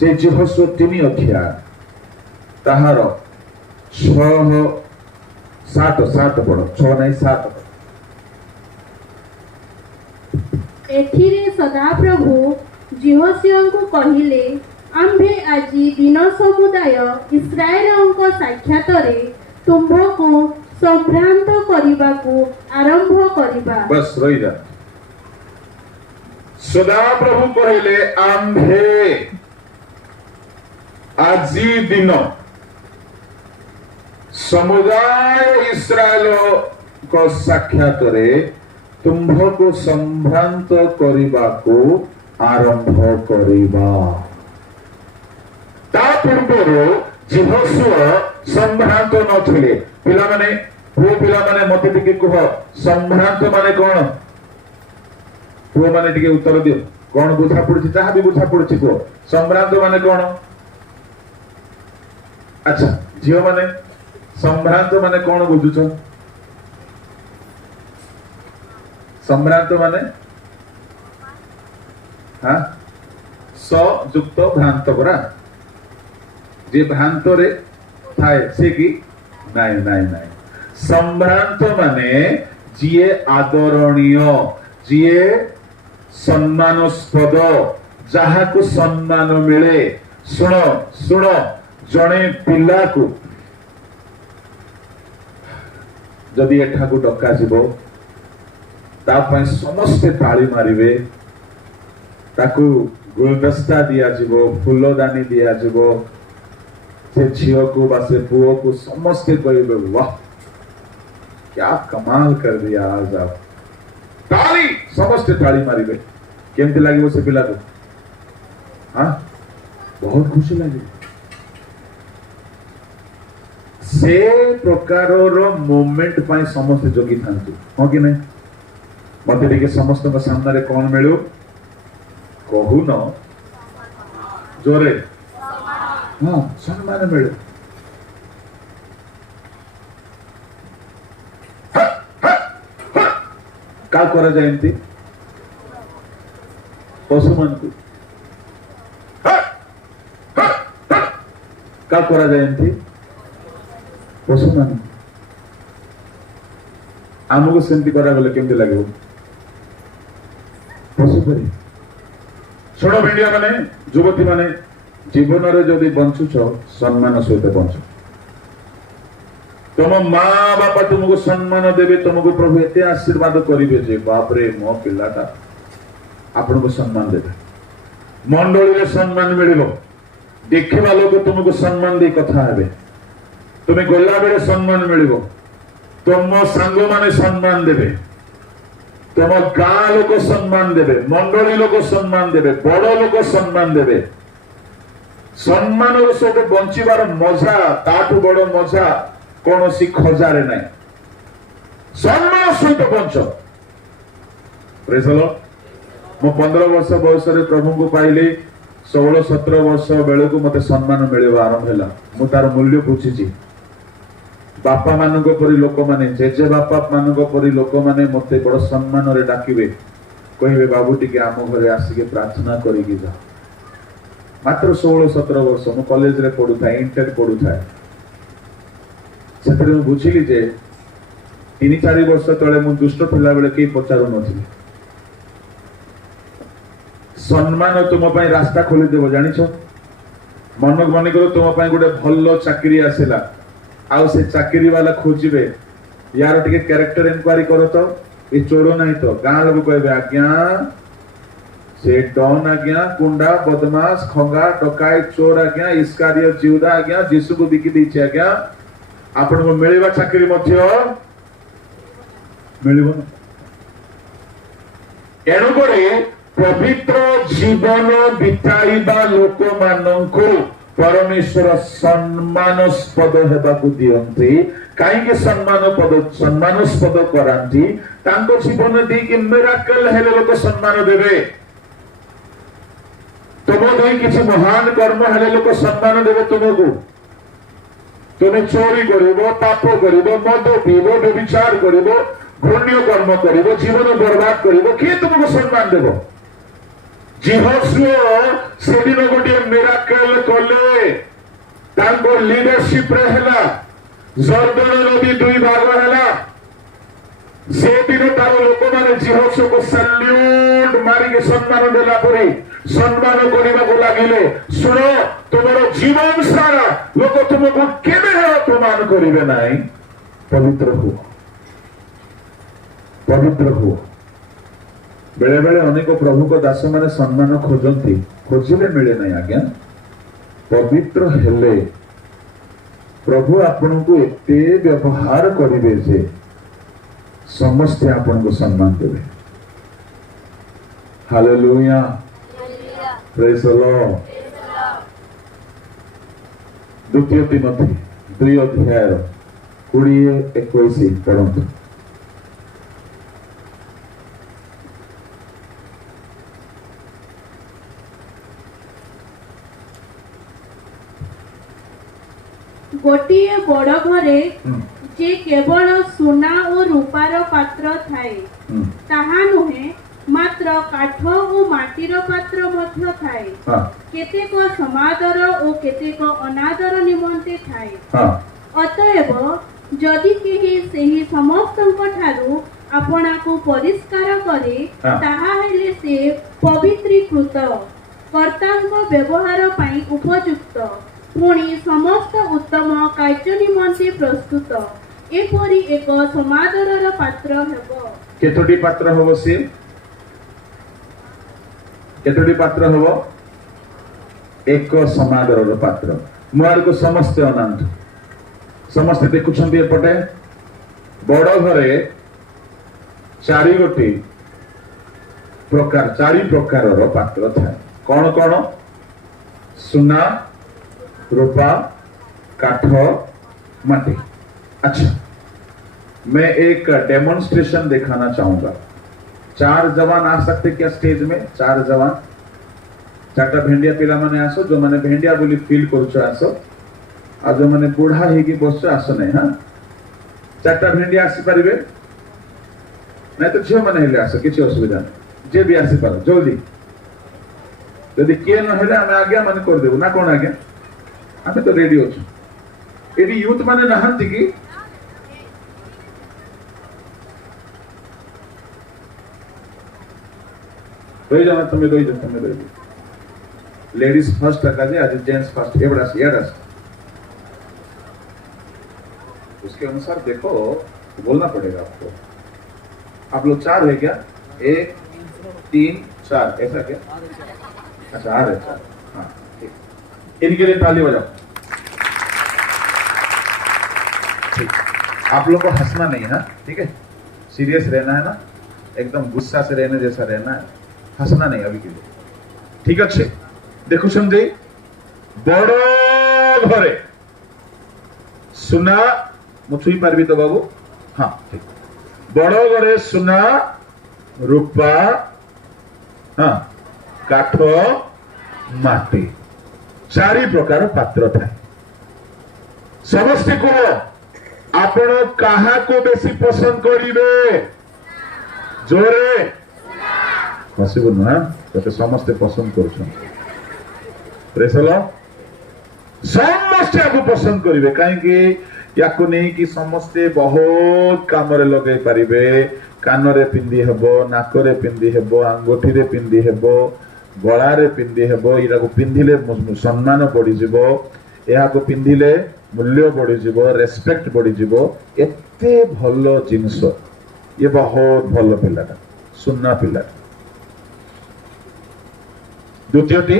से यहोशुआ 3 अध्याय ताहार 6-7 पढ़ 6 नहीं 7 एथिरे सदाप्रभु यहोशुआ को कहिले आम्भे आजी दिन समुदाय इस्राएल साक्षात तुम्भको संभ्रांत करने आरंभ करिबा। बस रही जा। सदा प्रभु कहले आम्भे आजी दिन समुदाय इस्राएल को साक्षात तुम्भको संभ्रांत करने को आरंभ करिबा। ता पूर्वर यहोशुआ संभ्रांत नथिले। पिला माने पुओ पिला माने मते टिके कह संभ्रांत माने कोन? पुओ माने टिके उत्तर दियो। कोन बुझा पड़छि? जहा भी बुझा पड़छि को संभ्रांत माने कोन? अच्छा झियो माने संभ्रांत माने कोन बुझुछ? संभ्रांत माने हां स युक्त भ्रांत परा जे भ्रांत रे थाए से कि नाई नाई नाई। संभ्रांत माने जिए आदरणीय जिए सम्मानस्पद जहा को सम्मान मिले। सुन सुन जणे पिला को जदि एठा को डका जीवो ता पय समस्त ताली मारिबे ताकू गुलदस्ता दिया जीवो फूलदानी दिया जीवो से झियो को बा से पुओ को समस्त कहबे वाह क्या कमाल कर दिया आज आप। ताली समस्त ताली मारिबे केमते लागिबो से पिला को? हां बहुत खुशी लागे। से प्रकार रो मोमेंट पाई समस्त जोगी थांतु हो कि नहीं? मते देखे समस्त को सामने रे कोन मिलु कहू न जोरे हाँ सम्मान मिले। का करा जाए एमती पशु मान को का करा जाए एमती पशु मान आमको सेमती करा गले केमती लागो पशु परी। छोड़ भिंडिया माने युवती माने जीवन रे जदि बंचुछ सम्मान सहित बंच। तुम माँ बापा तुमको सम्मान देवे तुमको प्रभु एते आशीर्वाद करिवे जे बाप रे मो पिलाटा आपन को सम्मान देवे। मंडली रे सम्मान मिलिबो देखिबा लोक तुमको सम्मान दे कथा हेबे। तुमे गोला बेले सम्मान मिलिबो तुम संग माने सम्मान देवे तुम गाँ लोक सम्मान देवे मंडली लोक सम्मान देवे बड़ लोक सम्मान देवे। सम्मान सहित बंचार मजा ताठू बड़ मजा कौन सी खजारे ना सम्मान सहित बंच। Praise the Lord. मो 15 वर्ष बयस प्रभु को पाइली 16-17 वर्ष बेले को मते सम्मान मिले आरंभ है। मु तार मूल्य बुझी बापा मान परी लोक माने जेजे बापा मान परी लोक माने मते बड़ सम्मान रे डाकिबे कहबे बाबू टिके आम घरे आसिके प्रार्थना करिके जा। मात्र 16-17 वर्ष मु कॉलेज रे पढु था इंटर पढु था सेतरे मु बुझिली जे 3-4 वर्ष तळे मु दुष्ट थिला बेले के पचारु नथिले। सम्मान तुम पई रास्ता खोली देबो जानिछ। मन करो तुम पई गोटे भल्लो चाकरी आसेला आउ से चाकरी वाला खोजिबे यार टिके कैरेक्टर इंक्वायरी करो तो ए चोर नहीं तो गां लोग कहबे आज्ञा से डॉन आज्ञा कुंडा बदमाश खंगा डकायत चोर आज्ञा इस्कारियत जिहुदा आज्ञा यीशु को बिकी दैछि आज्ञा आपन को मिलिबा चाकरी मध्य मिलिबो। एणु करे पवित्र जीवन बिताइबा लोक माननकु परमेश्वर सम्मानस्पद हेबाकु दियंती। काई के सम्मानस्पद करांती तांको जीवन दे कि मिराकल हेले लोक सम्मान देबे। तुम दे किछि महान कर्म हेले लोक सम्मान देबे तुमको। तुमे चोरी करिवो पाप करिवो मद पीवो व्यभिचार करिवो घृण्य कर्म करिवो जीवन बर्बाद करिवो के तुमको सम्मान देबो? जिहोशुआ सेदिन गोटे मिराकल कले तांको लीडरशिप रे हैला जर्दन नदी दुई भाग हैला से दिन तार लोक माने जिहोशुआ को सल्यूट मारी के सम्मान देला परे सम्मान करिबा को लागिले सुनो तुमरो जीवन सारा लोक तुमको केबे अपमान करिवे नाही पवित्र हुओ बेले बेले अनेक प्रभु को दास माने सम्मान खोजंती खोजिले मिले नहीं आज्ञा पवित्र हेले प्रभु आपन को एते व्यवहार करिवे जे समस्त आपन को सम्मान देवे हालेलुया प्रेज द लॉर्ड द्वितीय तिमोथी 2 अध्याय 20-21 पढ़ंतु गोटिए बड़ घरे जे केवल सोना और रूपार पात्र थाए ताहा नुहे मात्र काठ और माटीर पात्र मध्य थाए केतेक समादर और केतेक अनादर निमंते थाए अतएव जदि केही सेही समस्तଙ୍କ ठारू आपना को परिष्कार करे ताहा हेले से पवित्रीकृत कर्ताଙ୍କ व्यवहार पाई उपयुक्त पुणी समस्त उत्तम कार्य निमंते प्रस्तुत एपरि एक समादरर पात्र हेबो केतोटी पात्र होबो से केतोटी पात्र होबो एक समादरर पात्र मोर को समस्त अनंत समस्त देखुछंती एपटे बड़ घरे चारि प्रकारर पात्र थाए कौन कौन सुना रूपा काठ माटी अच्छा मैं एक डेमोन्स्ट्रेशन दिखाना चाहूंगा 4 जवान आ सकते क्या स्टेज में 4 जवान 4टा भेंडिया पिला माने आसो जो माने भेंडिया बोली फील करूछ आसो आ जो माने बूढ़ा हे की बस आसो नहीं हां 4टा भेंडिया आसी परिबे नहीं तो झियो माने हेले आसो किछि असुविधा नहीं जे भी आसी पारो जल्दी यदि के न हेले हम आज्ञा माने कर देबो ना कोन आज्ञा हमें तो रेडी होଛୁ एडी यूथ माने नहंती की रही जाना तुम्हें रही लेडीज फर्स्ट रखा जाए आज जेंट्स फर्स्ट एवड़ा उसके अनुसार देखो बोलना पड़ेगा आपको आप लोग 4 है क्या 1 3 4 ऐसा क्या अच्छा आ रहे 4 हाँ इनके लिए ताली बजाओ ठीक आप लोग को हंसना नहीं है ठीक है सीरियस रहना है ना एकदम गुस्सा से रहने जैसा रहना है हंसना नहीं अभी के लिए ठीक अच्छे देखो समझे बड़ घरे सुना मुछुई पारबी तो बाबू हाँ ठीक बड़ घरे सुना रूपा हाँ काठ माटी 4 प्रकार पात्र थाए समस्ते को आपण कहा को बेसी पसंद करिवे जोरे हसिबो ना तो समस्ते पसंद करूछन प्रेसलो समस्ते आपको पसंद करिवे काहे कि याको नहीं कि समस्ते बहुत काम रे लगे परिबे कान रे पिंदी हेबो नाक रे पिंदी हेबो अंगूठी रे पिंदी हेबो गला रे पिंदी हेबो इरा को पिंदिले सम्मान बढ़ी जिवो एहा को पिंदिले मूल्य बढ़ी जिवो रेस्पेक्ट बढ़ी जिवो एते भलो जिंस ये बहुत भलो पिलाटा सुन्ना पिलाटा द्वितीयटी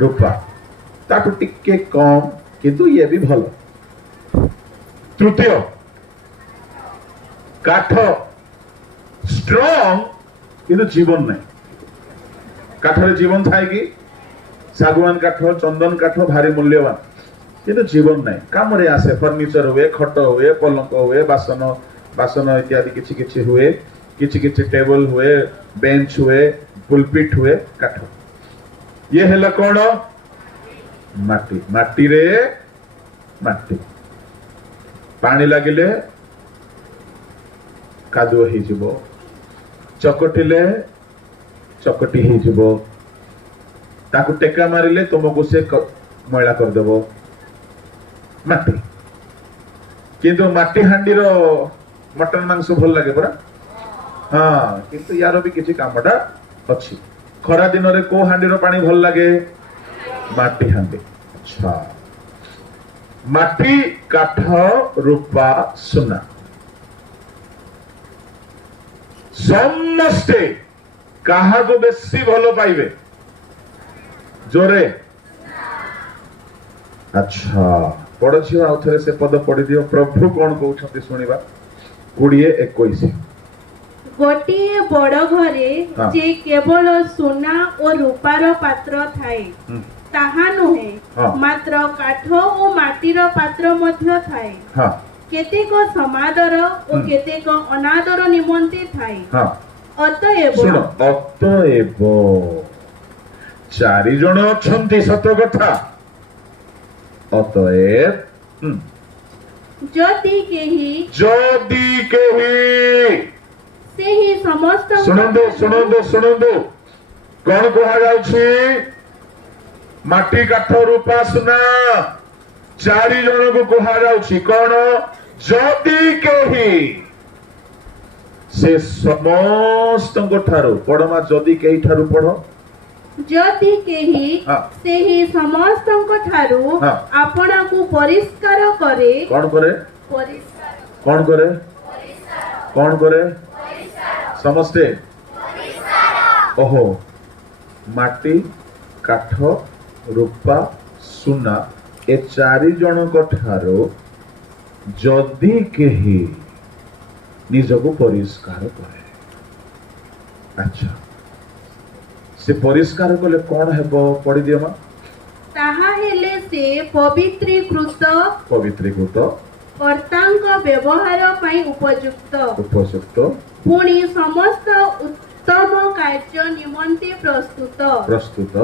रूपा ताकू टिके कम किंतु ये भी भलो तृतीय काठ स्ट्रॉन्ग किंतु जीवन नहीं काठरे जीवन थाए कि सागवान काठ चंदन काठ भारी मूल्यवान किंतु जीवन नहीं काम रे आसे फर्निचर हुए खट हुए पलंक हुए बासन बासन इत्यादि किछि किछि हुए किछि किछि टेबल हुए बेंच हुए पुलपिट हुए काठ ये हेला कोन माटी माटी रे माटी पानी लागिले कादुआ ही जिवो चकटिले चकटी हो ताकू टेका मारिले तुमको से मैला करदेव माटी किंतु माटी हांडी मटन मांस भल लगे परा हाँ किंतु यार भी किसी कामटा अच्छी खरा दिन रे को हांडी पानी भल लगे माटी हांडी अच्छा माटी काठ रूपा सुना समस्ते कहा को बेसी भल पाइबे जोरे अच्छा पढ़ी आउ थे से पद पढ़ी दियो प्रभु कौन कहते शुणा 20:21 गोटिए बड़ घरे हाँ। जे केवल सोना और रूपार पात्र थाए ताहा नुहे हाँ। मात्र काठ और माटीर पात्र मध्य थाए हाँ केतेक समादर और केतेक अनादर निमंते थाए हाँ अतएव सुनो अतएव चारि जन अछंती सत कथा अतएव जदि केही सेही समस्त शुणु कौन कहा जाउछि माटी काठ रूपा सुना चारि जन को कहा जाउछि कौन जदि केही से समस्त ठारू पढ़मा जदि केही ठारू पढ़ जदि केही हाँ। सेही समस्त ठारू हाँ। आपना को परिष्कार करे कौन करे परिष्कार कौन करे कौन करे समस्ते ओहो माटी काठ रूपा सुना ए चारि जन ठारू जदि केही निजको परिष्कार करे अच्छा से परिष्कार कले कौन हेबो पढ़ी दियो मा ताहा हेले से पवित्रीकृत कर्तांक व्यवहार पई उपयुक्त पुणी समस्त उत्तम कार्य निमंते प्रस्तुत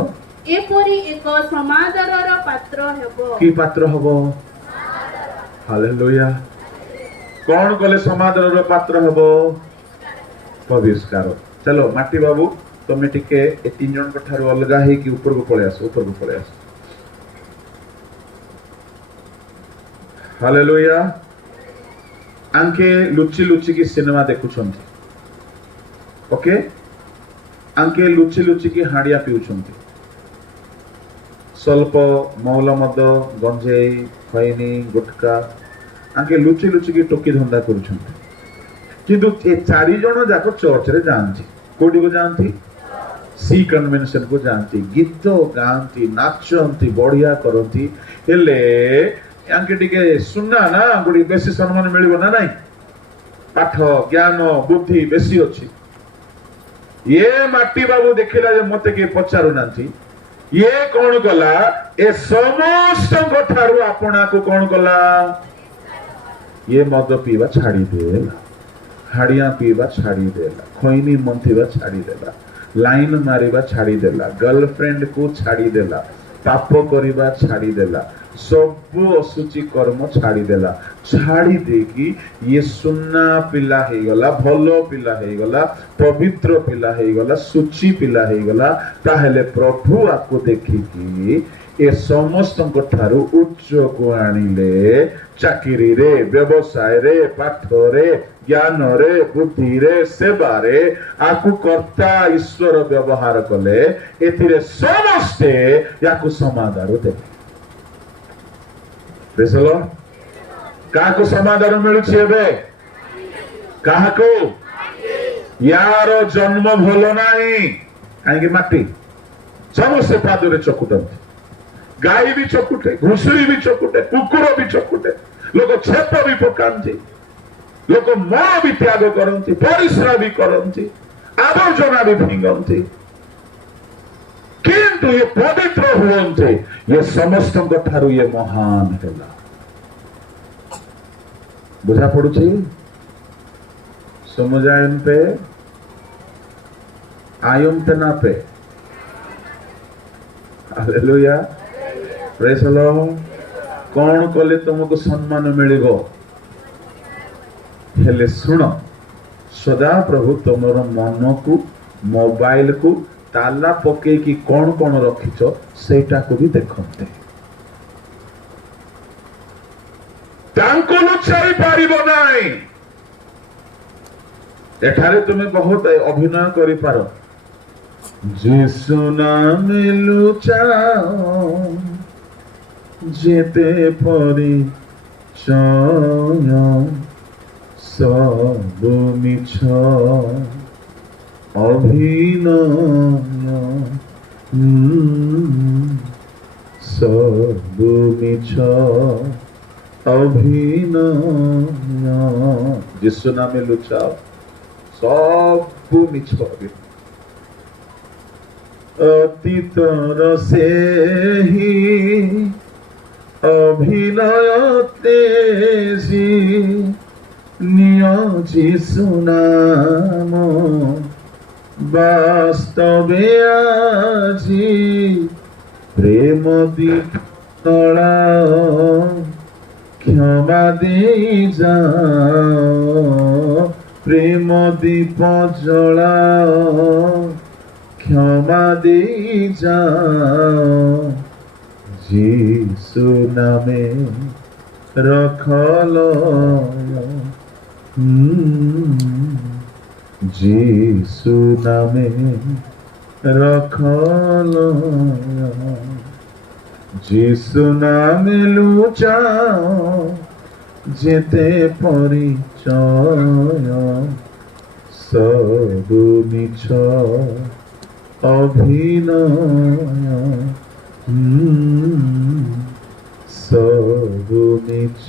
एपरि एक समादरर पात्र हेबो की पात्र हेबो हालेलुया कौन कले समादरर पात्र हेबो परिष्कार चलो माटी बाबू तुम टिके ए 3 जन ठारू अलगा है कि ऊपर को पळे आसो हालेलुया आंके लुची लुची की सिनेमा देखुछंती ओके आंके लुची लुची की हाड़िया पिउछंती स्वल्प मौल मद गंजेई खैनी गुटका आंके लुची लुची की टोकी धंदा करुछंती किंतु ए चारि जन जाको चर्च रे जानती कोडी को जानती सी कन्वेंशन को जानती गीत गांती नाचंती बढ़िया करती हेले यांके टिके सुनना ना गुडी बेसी सम्मान मिलिबो ना नाही पाठ ज्ञान बुद्धि बेसी अछि ये माटी बाबू देखिला जे मते के पचारु नांती ये कौन कला ए समस्त ठारू आपना को कौन कला ये मद पीवा छाड़ी देला हाड़िया पीवा छाड़ी देला खैनी मंथिबा छाड़ी देला लाइन मारिबा छाड़ी देला गर्लफ्रेंड को छाड़ी देला पाप करिबा छाड़ी देला सब असुचि कर्म छाड़ी देला छाड़ी देकी ये सुन्ना पिला हे गला भलो पिला हे गला पवित्र पिला हे गला सुचि पिला हे गला ताहेले प्रभु आपको देखिकी ए समस्त ठारू उच्च को आनिले चाकरी रे व्यवसाय रे पाठ रे ज्ञान रे बुद्धि रे सेवा रे आकु कर्ता ईश्वर व्यवहार कले एथिरे समस्ते याकु समादार दे बेसलो काको समादार मिलुछि एबे काहाको यार जन्म भलो नाही काहे कि माटी समस्ते पादरे चकुटंती गाई भी चकुटे घुसुरी भी चकुटे कुकुर भी चकुटे लोक छेप भी पकांती लोक मल भी त्याग करती परिश्रा भी करती आवर्जना भी फिंगती किंतु ये पवित्र हुए ये समस्त ठारू ये महान है बुझा पड़ुछि समुजायन पे आयम तना पे हालेलुया प्रेज द लॉर्ड कौन कले तुमको सम्मान मिलिबो हेले सुनो सदा प्रभु तुमर मन को मोबाइल को ताला पके कि कौन कौन रखिच सेटा को भी देखते लुचाई पारिब नाई एठारे तुम्हें बहुत अभिनय करि पारो जीसु नाम लुचाओ जेते परी सब मिछ अभिनय सब मिछ अभिनय जीसु नाम लुचाओ सब मिछ अतीतर से ही अभिनय तेजी जीसु नाम वास्तवे आजी प्रेम दीप तला क्षमा दे जाओ प्रेम दीप जलाओ क्षमा दे जाओ जीसु नामे रखल जीसु नामे रखल जीसु नामे लुचाओ जेते परिचय सब मिछ अभिनय सब मिछ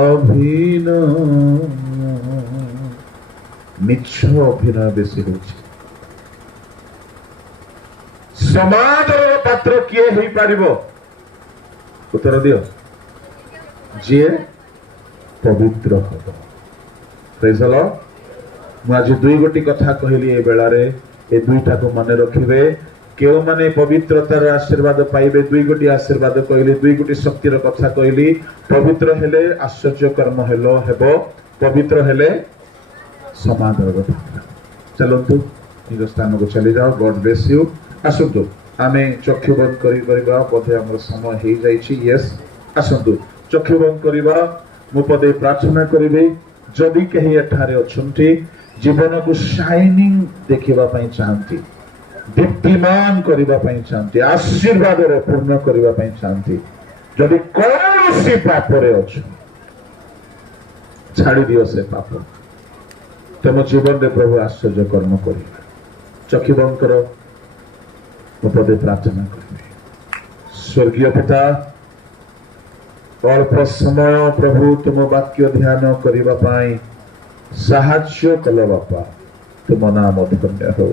अभिनय मिछ अभिनय बेसी होछि समादर पात्र किए हेई पारिबो उत्तर दियो जे पवित्र हबो प्रेज द लॉर्ड मु आज दुई गोटी कथा कहली ए बेला रे ए दुईटा को मन रखिबे केउ माने पवित्रतार आशीर्वाद पाइबे दुई गोटी आशीर्वाद कहली दुई गोटी शक्तिर कथा कहली पवित्र हेले आश्चर्य कर्म हेबो पवित्र हेले समादर पात्र चलंतु निज स्थान को चली जाओ गॉड ब्लेस यू आसंतु आमे चक्षु बंद करिबा बोधे हमर समय हे जाइछि यस आसंतु चक्षु बंद करिबा मु पदे प्रार्थना करिबे जदि कहीं एठारे अछंती जीवन को शाइनिंग देखिबा पई चाहंती दीप्तिमान करिबा पई चाहंती आशीर्वाद रे पूर्ण करिबा पई चाहंती जदि कौनसी पाप रे अछ छाड़ी दियो से पाप तुम जीवन रे प्रभु आश्चर्य कर्म करिबा चक्षु बंद करो मु पदे प्रार्थना करिबे स्वर्गीय पिता अल्प समय प्रभु तुम वाक्य ध्यान करिबा पाई साहाଯ୍ୟ कल बापा तुम नाम धन्य हो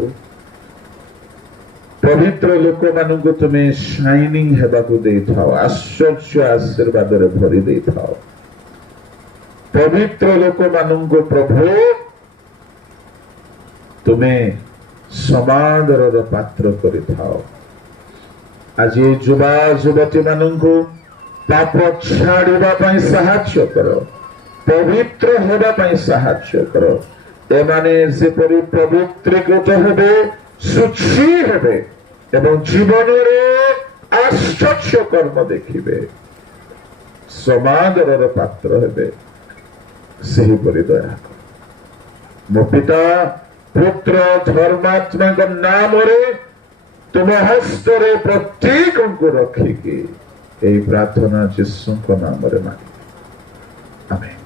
पवित्र लोक मान को तुम्हें शाइनिंग हेबा को दे थाओ आश्चर्य आशीर्वाद रे भरी दे थाओ पवित्र लोक मान को प्रभु तुम्हें समादर पात्र करि थाओ आज ये युवा युवती मान को पाप छाड़िबा पई साहाଯ୍य करो पवित्र होगा पई साहाଯ୍य करो एमाने जेपरि पवित्रीकृत हेबे सुची हेबे एवं जीवन रे आश्चर्य कर्म देखिबे समादर पात्र हेबे सही परि दया कर मो पिता पुत्र धर्मात्मा का नाम रे तुम हस्त रे प्रत्येक को रखिकी एई प्रार्थना यीशु को नाम रे मांगी आमेन।